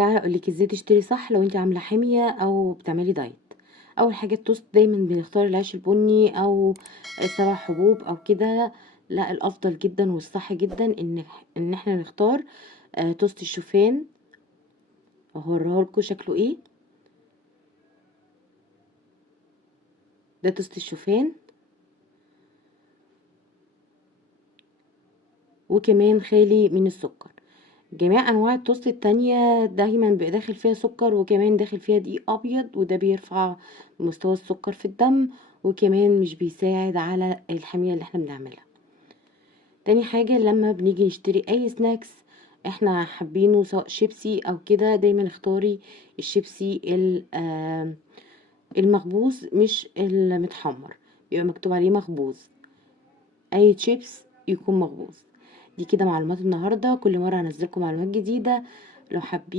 تعالى اقولك ازاي تشتري صح لو انت عامله حميه او بتعملي دايت. اول حاجه التوست دايما بنختار العيش البني او 7 حبوب او كده. لا، الافضل جدا والصح جدا ان احنا نختار توست الشوفان. هوريهولكوا شكله ايه. ده توست الشوفان، وكمان خالي من السكر. جميع انواع التوست التانية دايما بيبقى داخل فيها سكر، وكمان داخل فيها دقيق ابيض، وده بيرفع مستوى السكر في الدم، وكمان مش بيساعد على الحمية اللي احنا بنعملها. تاني حاجة لما بنيجي نشتري اي سناكس احنا حابينه، سواء شيبسي او كده، دايما اختاري الشيبسي المخبوز مش المتحمر، بيبقى مكتوب عليه مخبوز. اي شيبس يكون مخبوز. دي كده معلومات النهاردة، كل مرة هنزلكم معلومات جديدة. لو حابين